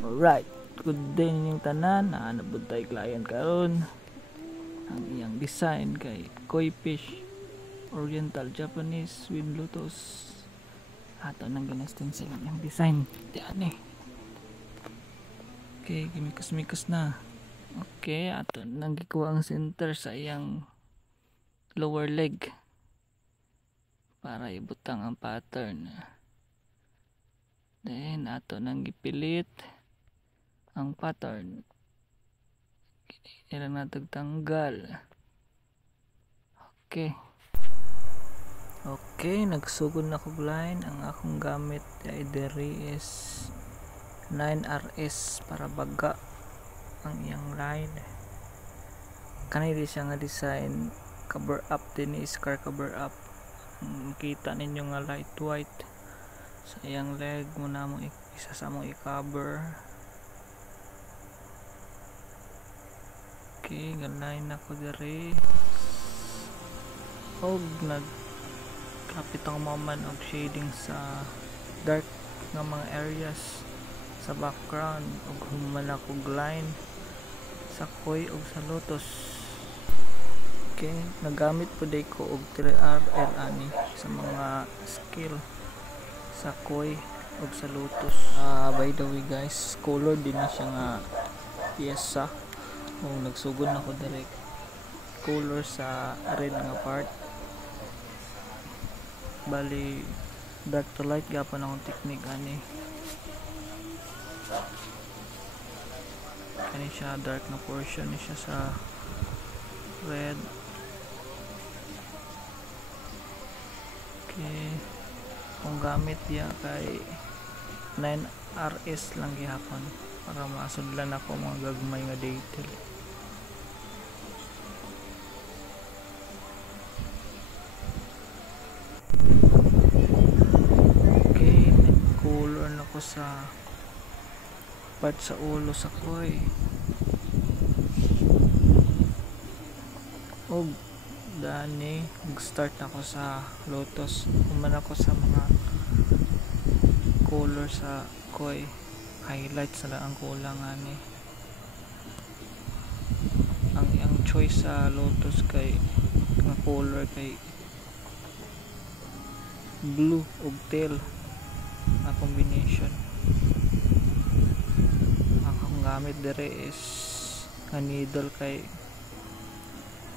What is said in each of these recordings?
Alright, good day ninyong tanan. Naanabod tayo client karon. Ang iyang design kay koi fish, Oriental Japanese with lotus. Ato nang gina-stencil ang iyang design. Diyan eh. Okay, gimikas-mikas na. Okay, ato nang gikuha ang center sa iyang lower leg para ibutang ang pattern. Then ato nang gipilit ang pattern. Kailangan natag tanggal. Okay. Okay, nagsugod na ko line. Ang akong gamit ay diri is 9RS para baga ang iyang line. Kanili siya nga design cover up din is car cover up. Makita ninyo nga light white sa iyang leg mo na mo isa sa mong i-cover. Okay, galine na ko diri. Og nagkapit ang maman og shading sa dark nga mga areas sa background og human ako line sa koi og sa lotus. Okay, nagamit po day ko og 3RL ani sa mga skill sa koi og sa lotus. By the way guys, color din na siya nga piyesa. Nagsugod na ko direct color sa red nga part. Bali dark to light gapon akong technique ani. Kani siya dark na portion ni siya sa red. Okay, kung gamit ya kay 9RS lang gihapon para masudlan ako mga gagmay nga detail. Okay, nag-color na ko sa part sa ulo sa koi. Og dani mag-start ako sa lotus. Human ako sa mga color sa koi. Highlights na lang ang kulang ani. Ang iyang choice sa lotus kay nga color kay blue ug teal na combination. Ang gamit dire is nga needle kay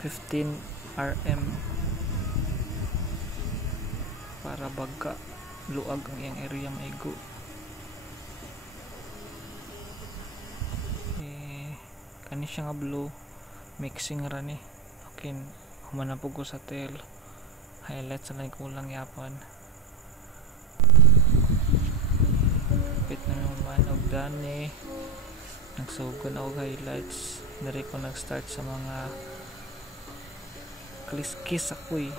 15 RM para baga luag ang iyang area maigo. Kani siya nga blue mixing ra ni. Okay, human po ko sa tail. Highlights na lang kulang yapon. Pit na naman og dani. Nagsugod og highlights. Dari ko nag-start sa mga kiss ako'y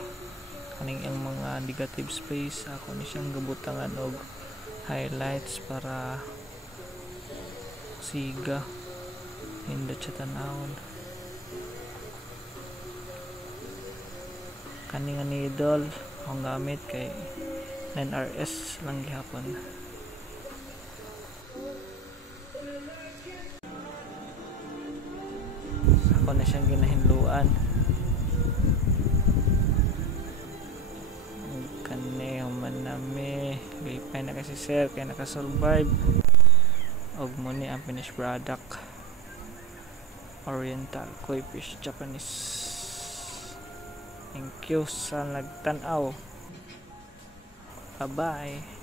kaning ang mga negative space. Ako ni siyang gabutangan og highlights para siga hindi siya tanawon. Kaning nga needle akong gamit kay 9RS lang gihapon. Ako na siyang ginahinluan. Kani human nami lipay na kasi sir kaya nakasurvive. Og mo ni ang finished product Oriental koi fish Japanese. Thank you sa nagtanaw. Bye bye.